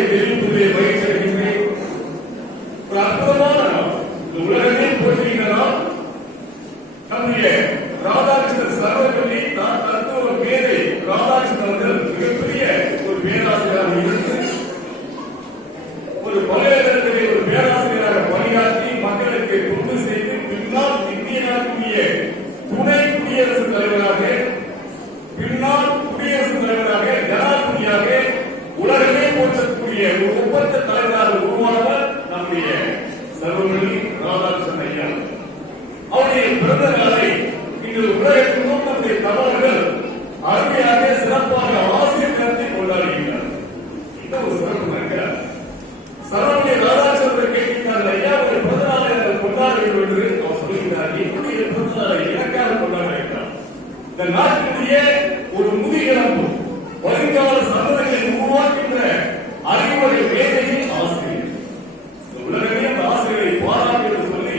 மாணவர்களை தெரிவிப்பதிலே பயிற்சி அளிக்கின்றேன். ஒரு அற்புதமான நாள், இந்த உலகமே போற்றுகின்ற நாள். நம்முடைய ராதாகிருஷ்ணன் சர்வபள்ளி தத்துவ மேதை ராதாகிருஷ்ணன் அவர்கள் மிகப்பெரிய ஒரு பேராசிரியராக இருந்து ஒரு பல்கலைக்கழகத்திலே ஒரு பேராசிரியராக பணியாற்றி மக்களுக்கு தொண்டு செய்து பின்னால் இந்திய நாட்டுடைய துணை குடியரசுத் தலைவராக, பின்னால் குடியரசுத் தலைவராக, ஜனாதிபதியாக உலகமே போற்றக்கூடிய ஒரு ஒப்பந்த தலைவராக உருவானவர் நம்முடைய சர்வபள்ளி ராதாகிருஷ்ணன் ஐயா. அவருடைய பிறந்த நாளை இன்று உலகத்திற்கும் நம்முடைய தமிழர்கள் அருமையாக சிறப்பாக ஆசிரியர் தினத்தை கொண்டாடுகிறார். இந்த ஒரு சிறப்பு இருக்கிறார். சர்வபள்ளி ராதாகிருஷ்ணன் கேட்கிறார்கள், ஐயா ஒரு பிறந்த நாளை கொண்டாட வேண்டும் என்று அவர் சொல்கிறார். என்னுடைய பிறந்த நாளை எனக்காக கொண்டாட இருக்கிறார். இந்த நாட்டினுடைய ஒரு முதுகெலும்பு வருங்கால சந்ததிகளை உருவாக்கின்ற அறிவுரை வேதையின் ஆசிரியர். உலகமே அந்த ஆசிரியரை பாராட்டு என்று சொல்லி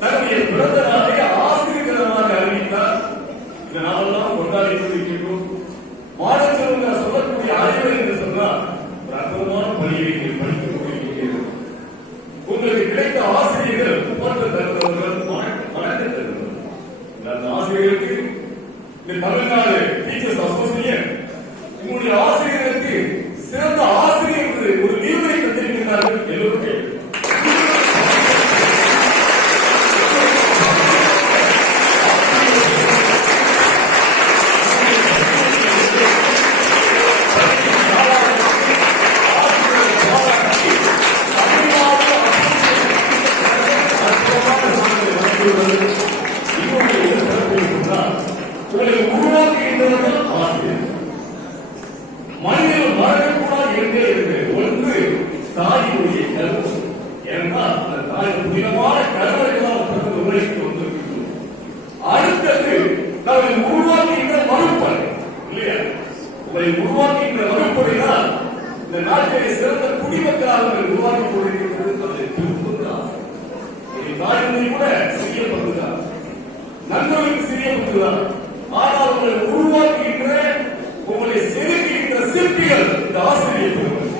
தன்னுடைய பிறந்த நாளை ஆசிரியர் தினமாக அறிவித்தார். இந்த நாளெல்லாம் கொண்டாடி கொண்டிருக்கின்றோம். மாணவர்கள் சொல்லக்கூடிய அறிவுரை என்று சொன்னால் ஒரு அற்புதமான பணியை படித்துக் கொண்டிருக்கிறீர்கள். உங்களுக்கு கிடைத்த ஆசிரியர்கள் போன்ற தருகிறவர்கள் வணக்க தருகிறவர்கள். அந்த ஆசிரியர்களுக்கு இந்த தமிழ்நாடு டீச்சர்ஸ் அசோசியேஷன் உங்களுடைய ஆசிரியர்களுக்கு சிறந்த ஆசிரியர் என்று ஒரு விருதை தந்திருக்கிறார்கள். எல்லோருமே உருவாக்குகின்றவர்கள் ஆசிரியர். மனிதர்கள் மறக்கக்கூடாது என்றே இருக்கு. ஒன்று தாயினுடைய கருவு. ஏனென்றால் அந்த தாய் புனிதமான கருவறைகளால் பிறந்து உரைக்கு வந்திருக்கின்றோம். அடுத்தது நம்மை உருவாக்குகின்ற வகுப்பறை இல்லையா? உங்களை உருவாக்குகின்ற வகுப்பறைதான் இந்த நாட்டிலே சிறந்த குடிமக்களாக உருவாக்கி கொண்டிருக்கிறது. தாயினை கூட சிறிய பங்குதான், நண்பர்களுக்கு சிறிய பங்குதான். ஆனால் உங்களை உருவாக்குகின்ற, உங்களை செதுக்குகின்ற சிற்பிகள் இந்த ஆசிரியர் பெறுவது.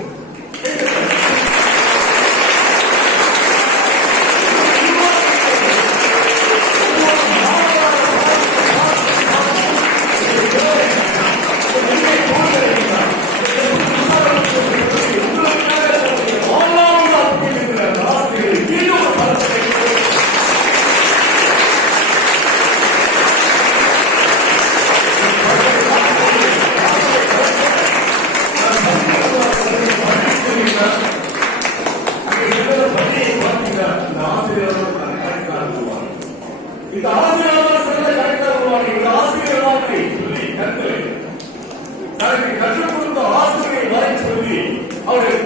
இந்த ஆசிரியர் சிறந்த கணக்காக உருவாங்க. இந்த ஆசிரியர் வாழ்க்கை சொல்லி கற்று தனக்கு கற்றுக் கொடுத்த ஆசிரியரை வரை சொல்லி அவருடைய